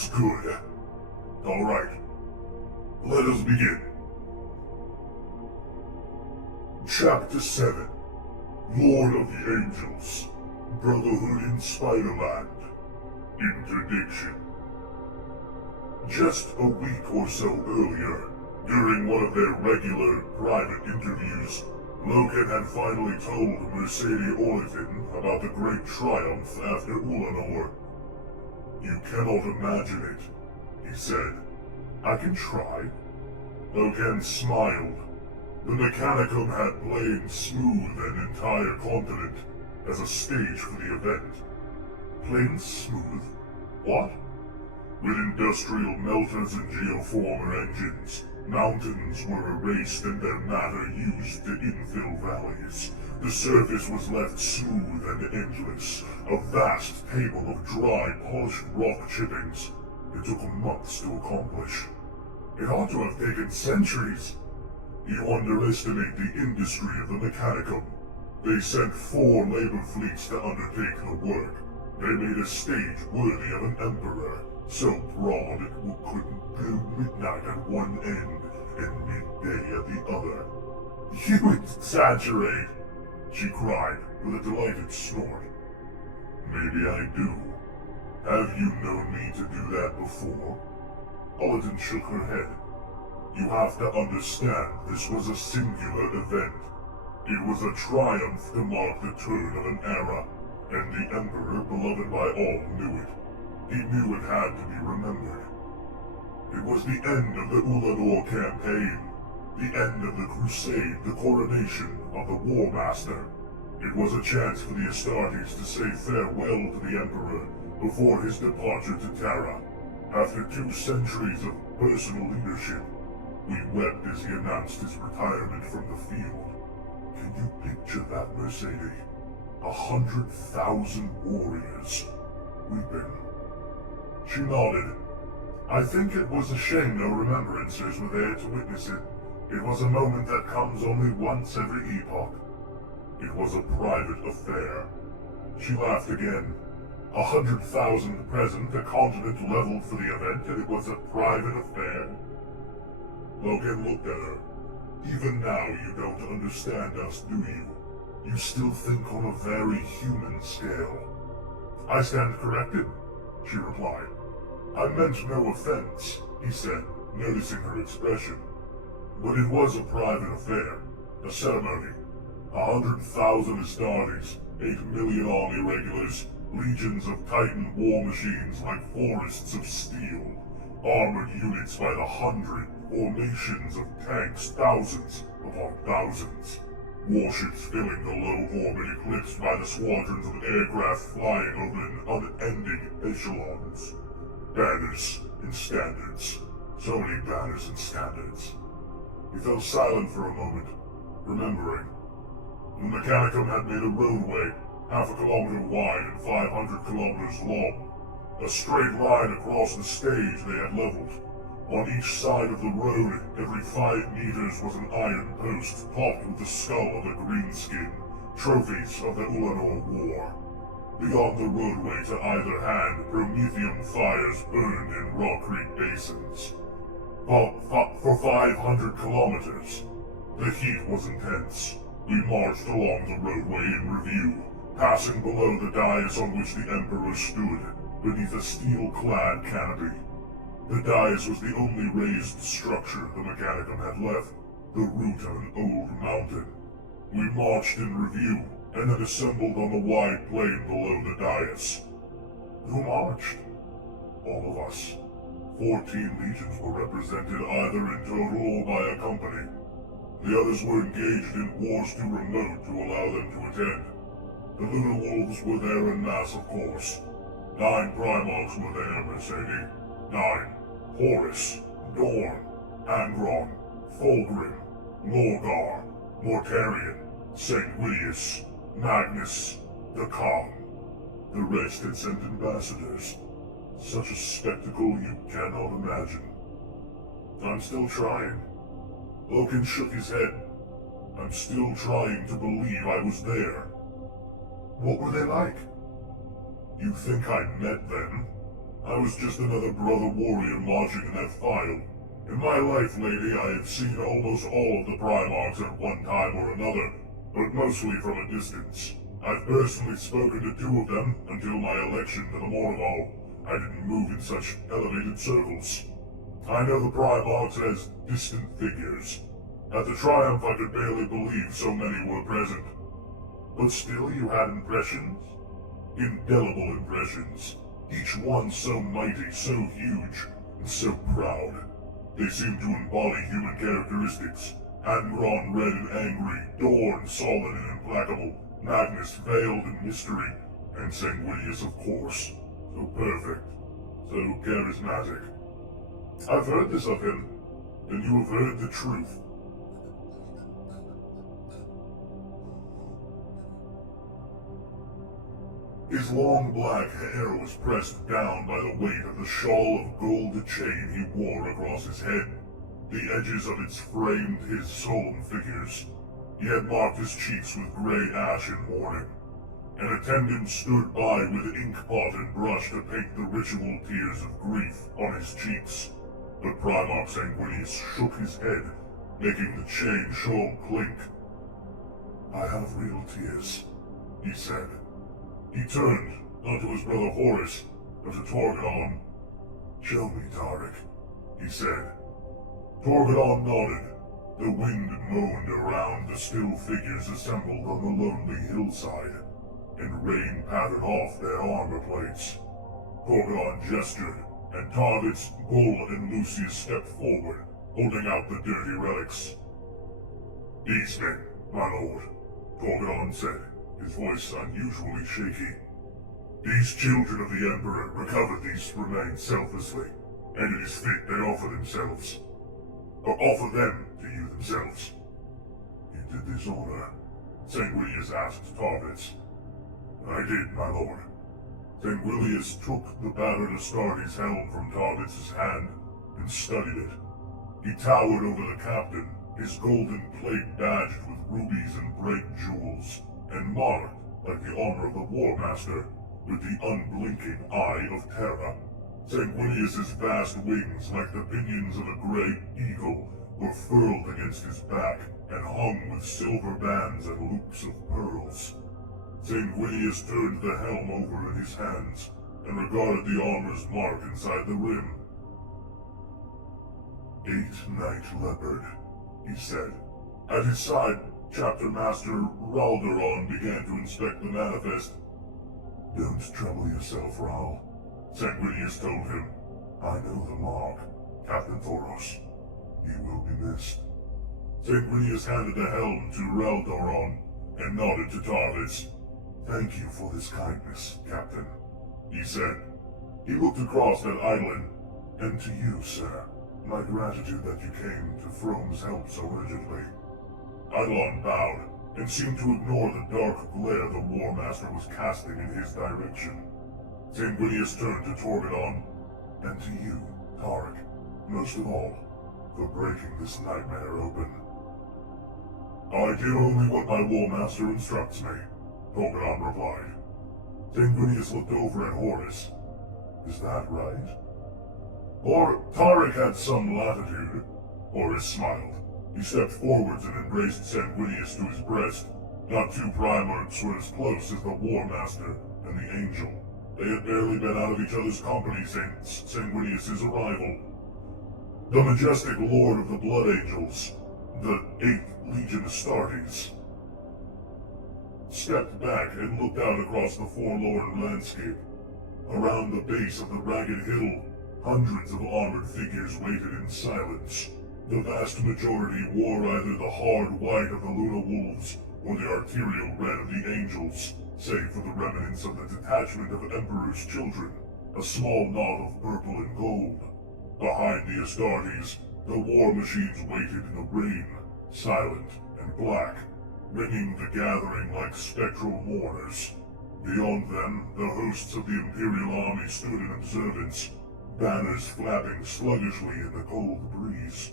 That's good. Alright, let us begin. Chapter 7. Lord of the Angels. Brotherhood in Spiderland. Interdiction. Just a week or so earlier, during one of their regular private interviews, Loken had finally told Mercedes Orated about the great triumph after Ulanor. "You cannot imagine it," he said. "I can try." Loken smiled. The Mechanicum had played smooth an entire continent as a stage for the event. Plain smooth? What? With industrial melters and geoformer engines, mountains were erased and their matter used to infill valleys. The surface was left smooth and endless, a vast table of dry, polished rock chippings. It took months to accomplish. It ought to have taken centuries. You underestimate the industry of the Mechanicum. They sent 4 labor fleets to undertake the work. They made a stage worthy of an emperor, so broad it couldn't go midnight at one end and midday at the other. "You exaggerate," she cried with a delighted snort. "Maybe I do. Have you known me to do that before?" Olatin shook her head. "You have to understand, this was a singular event. It was a triumph to mark the turn of an era, and the Emperor, beloved by all, knew it. He knew it had to be remembered. It was the end of the Ulanor campaign, the end of the crusade, the coronation of the War Master. It was a chance for the Astartes to say farewell to the Emperor before his departure to Terra. After 2 centuries of personal leadership, we wept as he announced his retirement from the field. Can you picture that, Mercedes? 100,000 warriors weeping." She nodded. "I think it was a shame no remembrancers were there to witness it. It was a moment that comes only once every epoch. It was a private affair." She laughed again. 100,000 present, a continent leveled for the event, and it was a private affair? Loken looked at her. "Even now you don't understand us, do you? You still think on a very human scale." "I stand corrected," she replied. "I meant no offense," he said, noticing her expression. "But it was a private affair, a ceremony. 100,000 Astartes, 8 million army regulars, legions of Titan war machines like forests of steel, armored units by the hundred, formations of tanks, thousands upon thousands, warships filling the low orbit eclipsed by the squadrons of aircraft flying over in unending echelons. Banners and standards. So many banners and standards." He fell silent for a moment, remembering. The Mechanicum had made a roadway, half a kilometer wide and 500 kilometers long. A straight line across the stage they had leveled. On each side of the road, every 5 meters was an iron post topped with the skull of a greenskin, trophies of the Ulanor War. Beyond the roadway to either hand, promethium fires burned in rock-creek basins. For 500 kilometers, the heat was intense. We marched along the roadway in review, passing below the dais on which the Emperor stood, beneath a steel-clad canopy. The dais was the only raised structure the Mechanicum had left, the root of an old mountain. We marched in review, and then assembled on the wide plain below the dais. Who marched? All of us. 14 legions were represented either in total or by a company. The others were engaged in wars too remote to allow them to attend. The Lunar Wolves were there en masse, of course. 9 Primarchs were there, Mercedes. 9. Horus, Dorn, Angron, Fulgrim, Lorgar, Mortarion, Sanguinius, Magnus, the Khan. The rest had sent ambassadors. Such a spectacle you cannot imagine. I'm still trying. Loken shook his head. I'm still trying to believe I was there. What were they like? You think I met them? I was just another brother warrior marching in that file. In my life, lady, I have seen almost all of the Primarchs at one time or another, but mostly from a distance. I've personally spoken to 2 of them until my election to the Morval. I didn't move in such elevated circles. I know the Primarchs as distant figures. At the Triumph, I could barely believe so many were present. But still you had impressions? Indelible impressions. Each one so mighty, so huge, and so proud. They seemed to embody human characteristics. Angron red and angry, Dorn solid and implacable, Magnus veiled in mystery, and Sanguinius of course. So perfect, so charismatic. I've heard this of him, and you have heard the truth. His long black hair was pressed down by the weight of the shawl of gold chain he wore across his head. The edges of its framed his solemn figures. He had marked his cheeks with gray ash in mourning. An attendant stood by with ink pot and brush to paint the ritual tears of grief on his cheeks. But Primarch Sanguinius shook his head, making the chain shawl clink. "I have real tears," he said. He turned, not to his brother Horus, but to Torgadon. "Show me, Tarik," he said. Torgadon nodded. The wind moaned around the still figures assembled on the lonely hillside, and rain pattered off their armor plates. Torgadon gestured, and Tarvitz, Bull, and Lucius stepped forward, holding out the dirty relics. "These men, my lord," Torgadon said, his voice unusually shaky. "These children of the Emperor recovered these remains selflessly, and it is fit they offer themselves. Or offer them to you themselves." "You did this honor?" Sanguinius asked Tarvitz. "I did, my lord." Sanguinius took the battered Astartes helm from Tarvitz's hand and studied it. He towered over the captain, his golden plate badged with rubies and bright jewels, and marked, like the armor of the War Master, with the unblinking eye of Terra. Sanguinius's vast wings, like the pinions of a great eagle, were furled against his back and hung with silver bands and loops of pearls. Sanguinius turned the helm over in his hands and regarded the armor's mark inside the rim. "Eight-Night Leopard," he said. At his side, Chapter Master Ralderon began to inspect the manifest. "Don't trouble yourself, Ral," Sanguinius told him. "I know the mark, Captain Thoros. He will be missed." Sanguinius handed the helm to Ralderon and nodded to Tarvitz. "Thank you for this kindness, Captain," he said. He looked across at Eidolon. "And to you, sir, my gratitude that you came to Frome's help so urgently." Eidolon bowed, and seemed to ignore the dark glare the War Master was casting in his direction. Sanguinius turned to Torgadon. "And to you, Tarik, most of all, for breaking this nightmare open." "I do only what my War Master instructs me," Torgadon replied. Sanguinius looked over at Horus. "Is that right?" Tarik had some latitude. Horus smiled. He stepped forwards and embraced Sanguinius to his breast. Not 2 Primarchs were as close as the War Master and the Angel. They had barely been out of each other's company since Sanguinius' arrival. The majestic Lord of the Blood Angels, the 8th Legion Astartes, stepped back and looked out across the forlorn landscape. Around the base of the ragged hill, hundreds of armored figures waited in silence. The vast majority wore either the hard white of the Luna Wolves or the arterial red of the Angels, save for the remnants of the detachment of Emperor's children, a small knot of purple and gold. Behind the Astartes, the war machines waited in the rain, silent and black, ringing the gathering like spectral mourners. Beyond them, the hosts of the Imperial army stood in observance, banners flapping sluggishly in the cold breeze.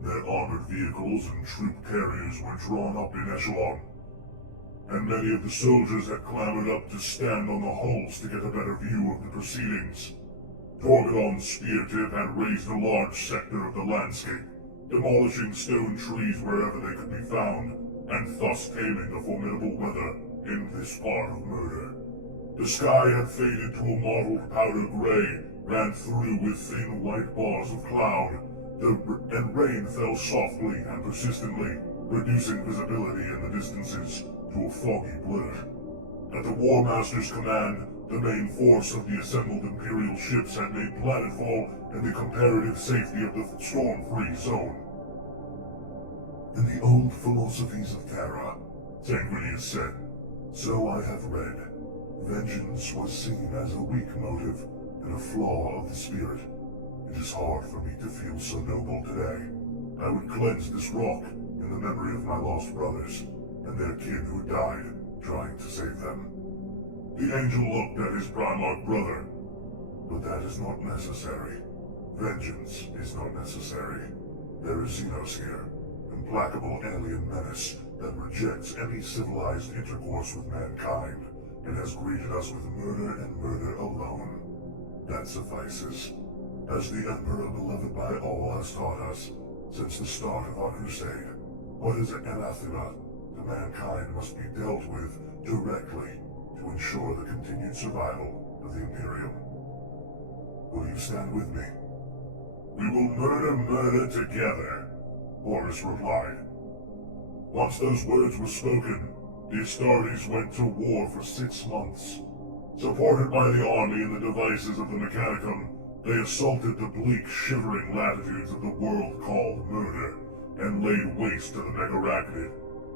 Their armored vehicles and troop carriers were drawn up in echelon, and many of the soldiers had clambered up to stand on the hulls to get a better view of the proceedings. Torgadon's spear tip had raised a large sector of the landscape, demolishing stone trees wherever they could be found, and thus taming the formidable weather in this part of Murder. The sky had faded to a mottled powder gray, ran through with thin white bars of cloud, and rain fell softly and persistently, reducing visibility in the distances to a foggy blur. At the War Master's command, the main force of the assembled Imperial ships had made planetfall in the comparative safety of the storm-free zone. In the old philosophies of Terra, Caligandrius said, so I have read, vengeance was seen as a weak motive and a flaw of the spirit. It is hard for me to feel so noble today. I would cleanse this rock in the memory of my lost brothers and their kin who died trying to save them. The angel looked at his Primarch brother, but that is not necessary. Vengeance is not necessary. There is Xenos here, implacable alien menace that rejects any civilized intercourse with mankind and has greeted us with murder and murder alone. That suffices. As the Emperor beloved by all has taught us, since the start of our crusade, what is anathema to mankind must be dealt with directly to ensure the continued survival of the Imperium. Will you stand with me? We will murder together, Horus replied. Once those words were spoken, the Astartes went to war for 6 months. Supported by the army and the devices of the Mechanicum, they assaulted the bleak, shivering latitudes of the world called Murder, and laid waste to the Megarachnid.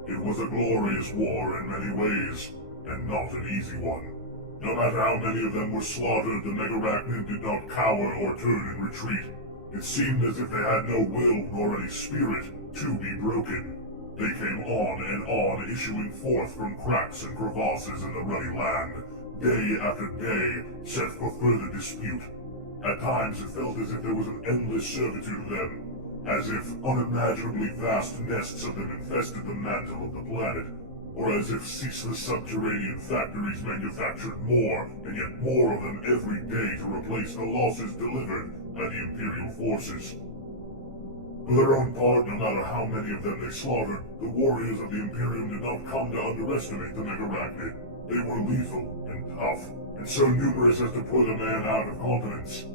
It was a glorious war in many ways, and not an easy one. No matter how many of them were slaughtered, the Megarachnid did not cower or turn in retreat. It seemed as if they had no will nor any spirit to be broken. They came on and on, issuing forth from cracks and crevasses in the ruddy land, day after day, set for further dispute. At times it felt as if there was an endless servitude of them, as if unimaginably vast nests of them infested the mantle of the planet, or as if ceaseless subterranean factories manufactured more and yet more of them every day to replace the losses delivered by the Imperial forces. For their own part, no matter how many of them they slaughtered, the warriors of the Imperium did not come to underestimate the Megarachnid. They were lethal and tough, and so numerous as to put a man out of countenance.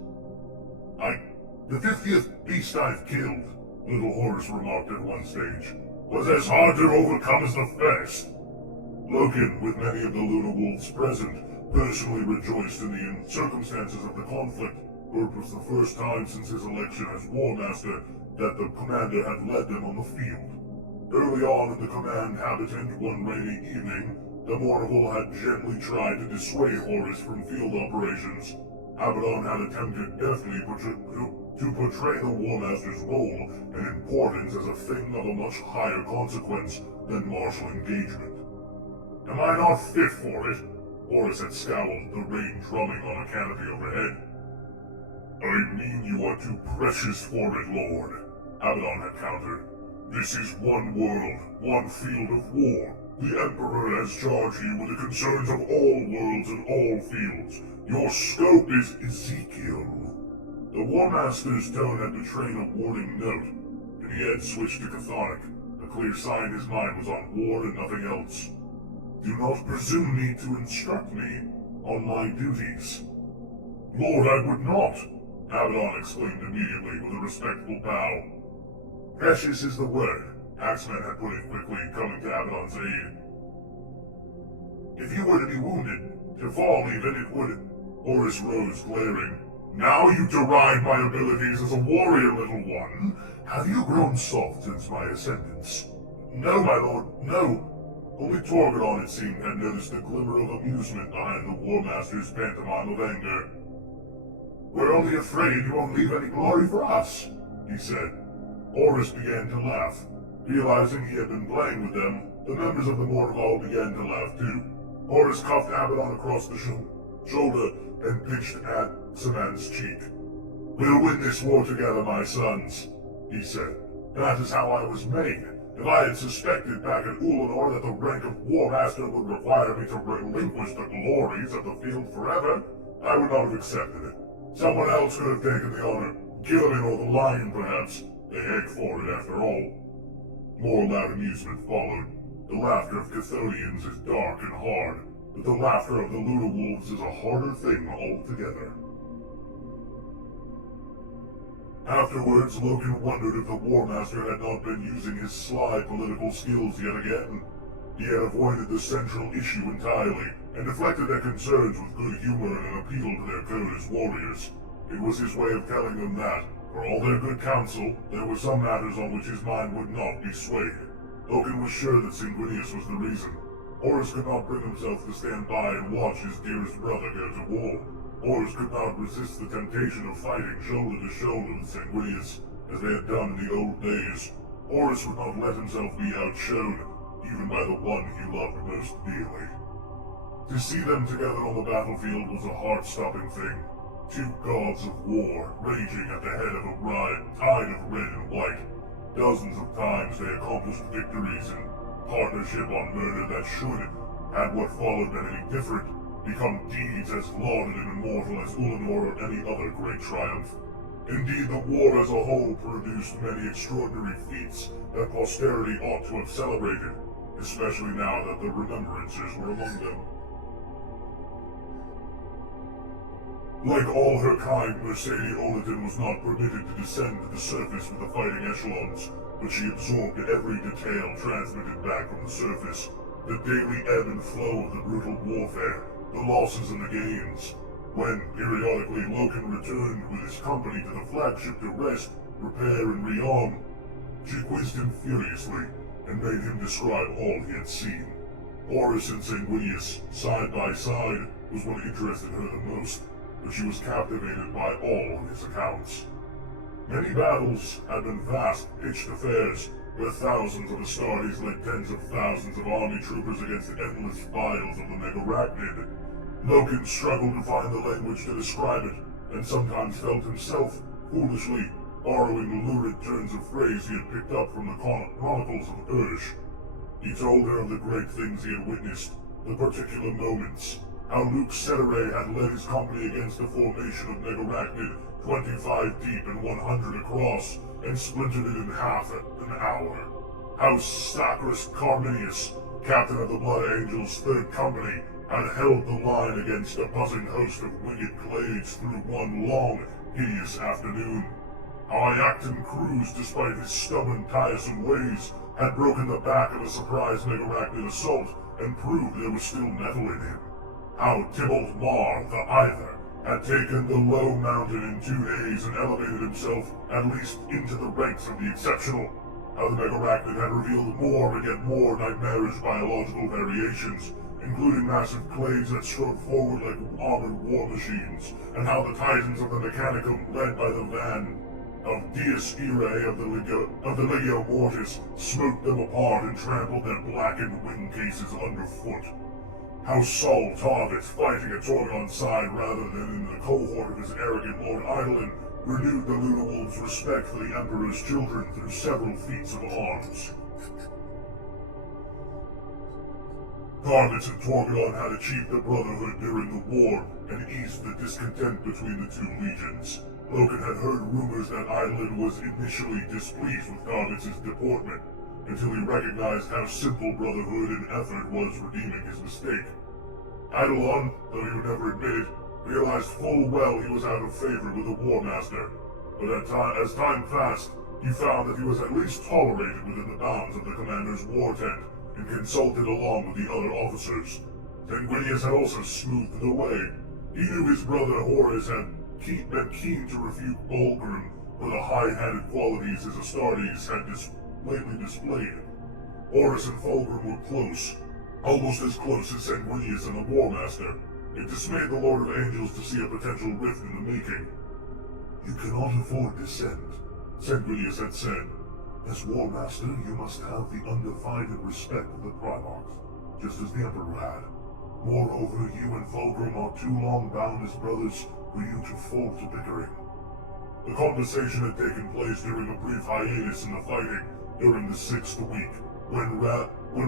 The 50th beast I've killed, little Horus remarked at one stage, was as hard to overcome as the first. Loken, with many of the Luna Wolves present, personally rejoiced in the circumstances of the conflict, for it was the first time since his election as War Master that the commander had led them on the field. Early on in the command habitant one rainy evening, the Mournable had gently tried to dissuade Horus from field operations. Abaddon had attempted deftly to portray the War Master's role and importance as a thing of a much higher consequence than martial engagement. Am I not fit for it? Horus had scowled at the rain drumming on a canopy overhead. I mean you are too precious for it, Lord, Abaddon had countered. This is one world, one field of war. The Emperor has charged you with the concerns of all worlds and all fields. Your scope is Ezekiel. The War Master's tone had betrayed a warning note, and he had switched to Chthonic, a clear sign his mind was on war and nothing else. Do not presume me to instruct me on my duties. Lord, I would not, Abaddon exclaimed immediately with a respectful bow. Precious is the word, Axeman had put it quickly, coming to Abaddon's aid. If you were to be wounded, to fall even, it would... Horus rose, glaring. Now you deride my abilities as a warrior, little one. Have you grown soft since my ascendance? No, my lord, no. Only Torgadon, it seemed, had noticed a glimmer of amusement behind the War Master's pantomime of anger. We're only afraid you won't leave any glory for us, he said. Horus began to laugh. Realizing he had been playing with them, the members of the Mortal began to laugh too. Horus cuffed Abaddon across the shoulder and pinched at Saman's cheek. We'll win this war together, my sons, he said. That is how I was made. If I had suspected back at Ulanor that the rank of War Master would require me to relinquish the glories of the field forever, I would not have accepted it. Someone else could have taken the honor. Gilliman or the Lion, perhaps. They ache for it, after all. More loud amusement followed. The laughter of Chthonians is dark and hard, but the laughter of the Luna Wolves is a harder thing altogether. Afterwards, Loken wondered if the War Master had not been using his sly political skills yet again. He had avoided the central issue entirely, and deflected their concerns with good humor and an appeal to their code as warriors. It was his way of telling them that, for all their good counsel, there were some matters on which his mind would not be swayed. Loken was sure that Sanguinius was the reason. Horus could not bring himself to stand by and watch his dearest brother go to war. Horus could not resist the temptation of fighting shoulder to shoulder with Sanguinius, as they had done in the old days. Horus would not let himself be outshone, even by the one he loved most dearly. To see them together on the battlefield was a heart-stopping thing. Two gods of war, raging at the head of a tide of red and white. Dozens of times they accomplished victories in partnership on murder that should, had what followed been any different, become deeds as lauded and immortal as Ulanor or any other great triumph. Indeed, the war as a whole produced many extraordinary feats that posterity ought to have celebrated, especially now that the Remembrancers were among them. Like all her kind, Mercedes Olatin was not permitted to descend to the surface with the fighting echelons, but she absorbed every detail transmitted back from the surface, the daily ebb and flow of the brutal warfare, the losses and the gains. When, periodically, Loken returned with his company to the flagship to rest, repair, and rearm, she quizzed him furiously, and made him describe all he had seen. Horus and Sanguinius, side by side, was what interested her the most, but she was captivated by all of his accounts. Many battles had been vast, pitched affairs, where thousands of Astartes led tens of thousands of army troopers against the endless files of the Megarachnid. Loken struggled to find the language to describe it, and sometimes felt himself, foolishly, borrowing the lurid turns of phrase he had picked up from the chronicles of Ursh. He told her of the great things he had witnessed, the particular moments, how Luke Ceterae had led his company against the formation of Megarachnid 25 deep and 100 across, and splintered it in half at an hour. How Sacrus Carminius, captain of the Blood Angels' 3rd Company, had held the line against a buzzing host of winged clades through one long, hideous afternoon. How Iacton Cruz, despite his stubborn, tiresome ways, had broken the back of a surprise Megarachnid assault and proved there was still metal in him. How Tybalt Mar, the Either, had taken the low mountain in 2 days and elevated himself at least into the ranks of the exceptional. How the Megarachnid had revealed more and yet more nightmarish biological variations, including massive clades that strode forward like armored war machines, and how the titans of the Mechanicum, led by the van of Dies Irae of the Legio Mortis, smote them apart and trampled their blackened wing cases underfoot. How Saul Tarvitz, fighting at Torgon's side rather than in the cohort of his arrogant Lord Eidolon, renewed the Luna Wolves' respect for the Emperor's children through several feats of arms. Tarvitz and Torgon had achieved the brotherhood during the war and eased the discontent between the 2 legions. Loken had heard rumors that Eidolon was initially displeased with Tarvitz's deportment, until he recognized how simple brotherhood and effort was redeeming his mistake. Eidolon, though he would never admit it, realized full well he was out of favor with the War Master, but as time passed, he found that he was at least tolerated within the bounds of the commander's war tent, and consulted along with the other officers. Sanguinius had also smoothed the way. He knew his brother Horus had been keen to refute Bulgrim for the high-handed qualities his Astartes had lately displayed. Horus and Fulgrim were close, almost as close as Sanguinius and the War Master. It dismayed the Lord of Angels to see a potential rift in the making. "You cannot afford dissent," Sanguinius had said. "As War Master, you must have the undivided respect of the Primarchs, just as the Emperor had. Moreover, you and Fulgrim are too long bound as brothers for you to fall to bickering." The conversation had taken place during a brief hiatus in the fighting during the 6th week, when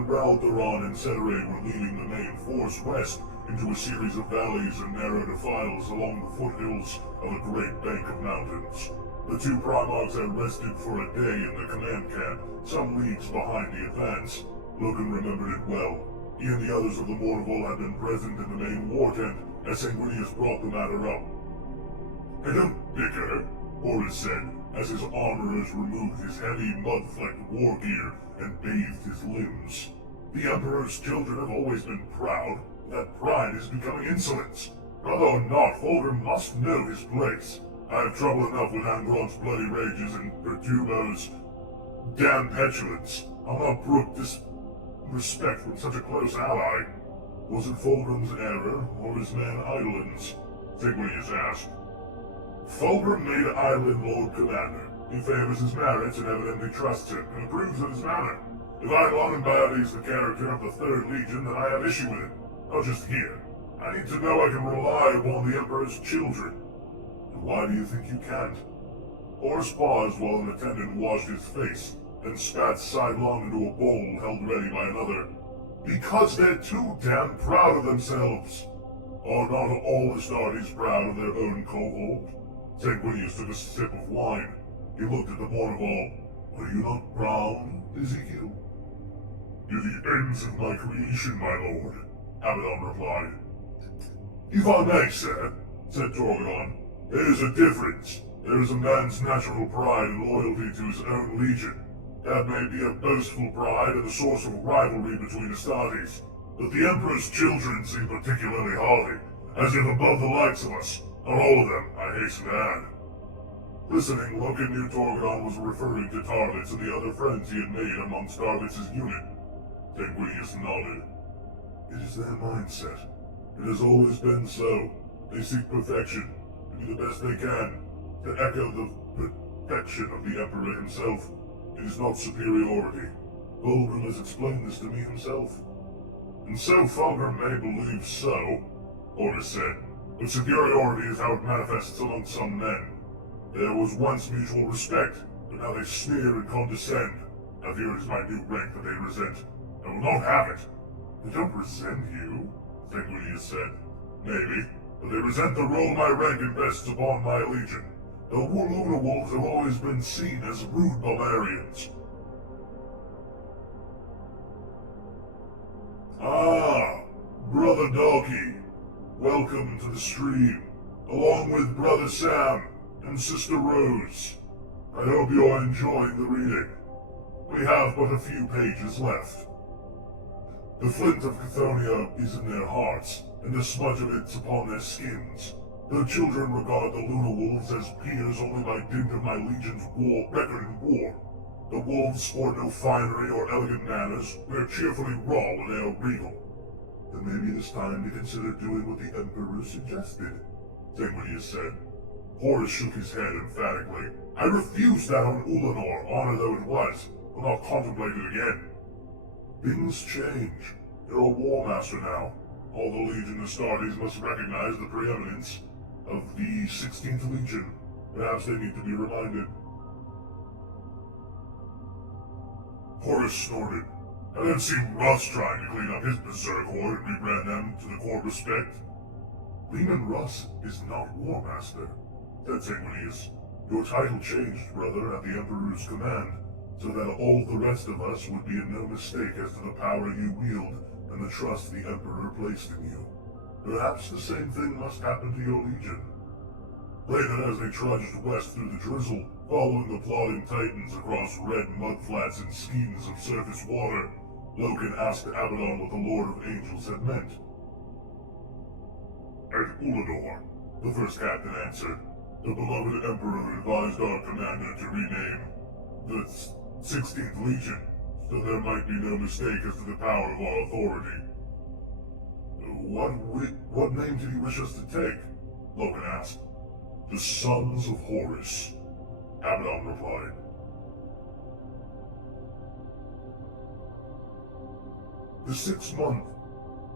Raldoran and Ceterae were leading the main force west into a series of valleys and narrow defiles along the foothills of a great bank of mountains. The two Primarchs had rested for a day in the command camp, some leagues behind the advance. Logan remembered it well. He and the others of the Mournful had been present in the main war tent as Sanguinius brought the matter up. "I don't bicker," Horus said, as his armorers removed his heavy, mud-flecked war gear and bathed his limbs. "The Emperor's children have always been proud. That pride is becoming insolence. Brother or not, Fulgrim must know his place. I have trouble enough with Angron's bloody rages and Perturbo's damn petulance. I'll not brook disrespect from such a close ally." "Was it Fulgrim's error, or his man Eidolon's?" Sanguinius asked. "Fulgrim made Eidolon Lord Commander. He favors his merits and evidently trusts him, and approves of his manner. If Eidolon embodies the character of the Third Legion, then I have issue with it. Not just here. I need to know I can rely upon the Emperor's children." "And why do you think you can't?" Horus paused while an attendant washed his face, then spat sidelong into a bowl held ready by another. "Because they're too damn proud of themselves." "Are not all Astartes proud of their own cohort?" Sanguinius took a sip of wine. He looked at the Mournful. "Are you not proud, Ezekiel?" "You're the ends of my creation, my lord," Abaddon replied. "If I may, sir," said Torgon, "there is a difference. There is a man's natural pride and loyalty to his own legion. That may be a boastful pride and the source of rivalry between Astartes, but the Emperor's children seem particularly haughty, as if above the likes of us. Not all of them, I hasten to add." Listening, Logan knew Torgon was referring to Tarvitz and the other friends he had made amongst Tarvitz's unit. Sanguinius nodded. "It is their mindset. It has always been so. They seek perfection, to be the best they can, to echo the perfection of the Emperor himself. It is not superiority. Fulgrim has explained this to me himself." "And so Fulgrim may believe so," Horus said, "but superiority is how it manifests among some men. There was once mutual respect, but now they sneer and condescend. I fear it is my new rank that they resent. I will not have it." "They don't resent you," Sanguinius said. "Maybe, but they resent the role my rank invests upon my legion. The Luna Wolves have always been seen as rude barbarians." "Ah, Brother Dalkey, welcome to the stream, along with Brother Sam and Sister Rose. I hope you are enjoying the reading. We have but a few pages left. The flint of Chthoniya is in their hearts, and the smudge of it's upon their skins. The children regard the Luna Wolves as peers only by dint of my legion's record in war. The wolves sport no finery or elegant manners, wear cheerfully raw when they are regal." "Then maybe it is time to consider doing what the Emperor suggested," Sanguinius said. Horus shook his head emphatically. "I refused that on Ulanor, honor though it was. Will not contemplate it again." "Things change. You're a war master now. All the Legion Astartes must recognize the preeminence of the 16th Legion. Perhaps they need to be reminded." Horus snorted. "I don't see Russ trying to clean up his berserk horde and rebrand them to the core respect." "Leman Russ is not War Master," said Sanguinius. "Your title changed, brother, at the Emperor's command, so that all the rest of us would be in no mistake as to the power you wield and the trust the Emperor placed in you. Perhaps the same thing must happen to your legion." Later, as they trudged west through the drizzle, following the plodding Titans across red mudflats and skeins of surface water, Logan asked Abaddon what the Lord of Angels had meant. "At Ulanor," the first captain answered, "the beloved Emperor advised our commander to rename the 16th Legion, so there might be no mistake as to the power of our authority." What name did he wish us to take?" Logan asked. "The Sons of Horus," Abaddon replied. The 6th month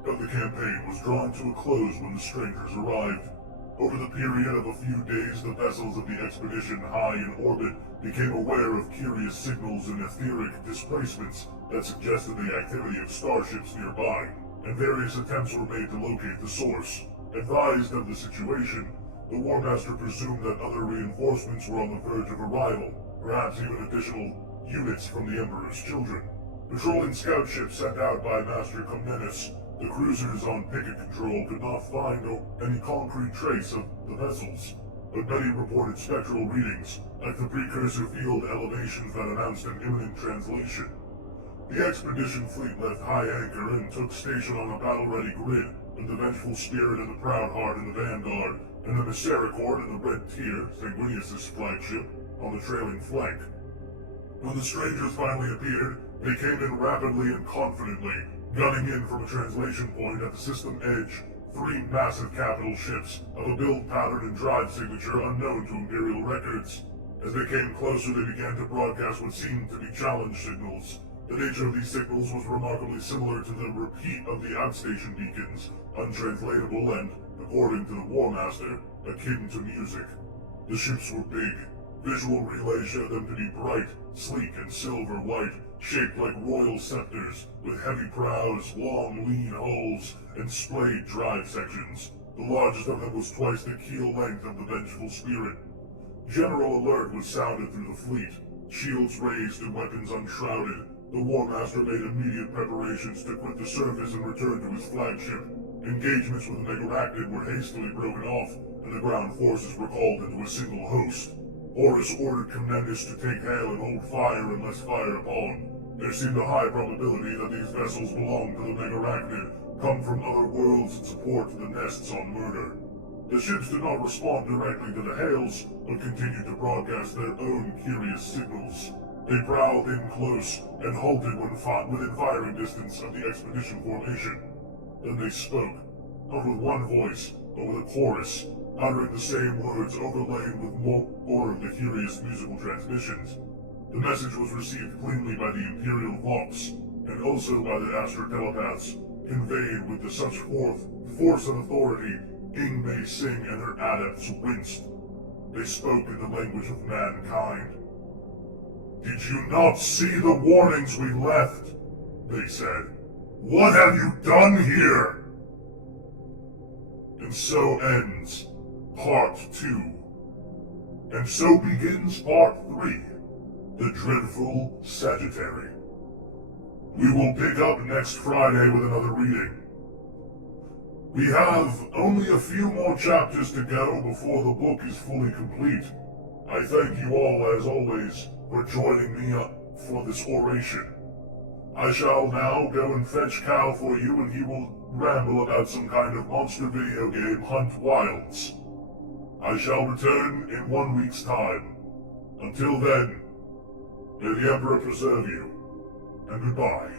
of the campaign was drawing to a close when the strangers arrived. Over the period of a few days, the vessels of the expedition high in orbit became aware of curious signals and etheric displacements that suggested the activity of starships nearby, and various attempts were made to locate the source. Advised of the situation, the War Master presumed that other reinforcements were on the verge of arrival, perhaps even additional units from the Emperor's children. Patrolling scout ships sent out by Master Comnenus, the cruisers on picket control could not find any concrete trace of the vessels, but many reported spectral readings, like the precursor field elevations that announced an imminent translation. The expedition fleet left high anchor and took station on a battle-ready grid, with the Vengeful Spirit and the Proud Heart in the vanguard, and the Misericord and the Red Tear, Sanguinius' flagship, on the trailing flank. When the strangers finally appeared, they came in rapidly and confidently, gunning in from a translation point at the system edge, 3 massive capital ships of a build pattern and drive signature unknown to Imperial records. As they came closer, they began to broadcast what seemed to be challenge signals. The nature of these signals was remarkably similar to the repeat of the outstation beacons, untranslatable and, according to the War Master, akin to music. The ships were big. Visual relays showed them to be bright, sleek, and silver white, shaped like royal scepters, with heavy prows, long, lean hulls, and splayed drive sections. The largest of them was twice the keel length of the Vengeful Spirit. General alert was sounded through the fleet. Shields raised and weapons unshrouded. The War Master made immediate preparations to quit the surface and return to his flagship. Engagements with the Megarachnid were hastily broken off, and the ground forces were called into a single host. Horus ordered Comnenus to take hail and hold fire unless fired upon. There seemed a high probability that these vessels belonged to the Megarachnid, come from other worlds in support to the nests on Murder. The ships did not respond directly to the hails, but continued to broadcast their own curious signals. They prowled in close and halted when within firing distance of the expedition formation. Then they spoke, not with one voice, but with a chorus, uttering the same words overlaid with more of the curious musical transmissions. The message was received cleanly by the Imperial Vox, and also by the Astral Telepaths, conveyed with such force and authority, King May Sing and her adepts winced. They spoke in the language of mankind. "Did you not see the warnings we left?" they said. "What have you done here?" And so ends Part 2. And so begins Part 3, The Dreadful Sagittary. We will pick up next Friday with another reading. We have only a few more chapters to go before the book is fully complete. I thank you all, as always, for joining me for this oration. I shall now go and fetch Cal for you, and he will ramble about some kind of monster video game, Hunt Wilds. I shall return in 1 week's time. Until then, may the Emperor preserve you, and goodbye.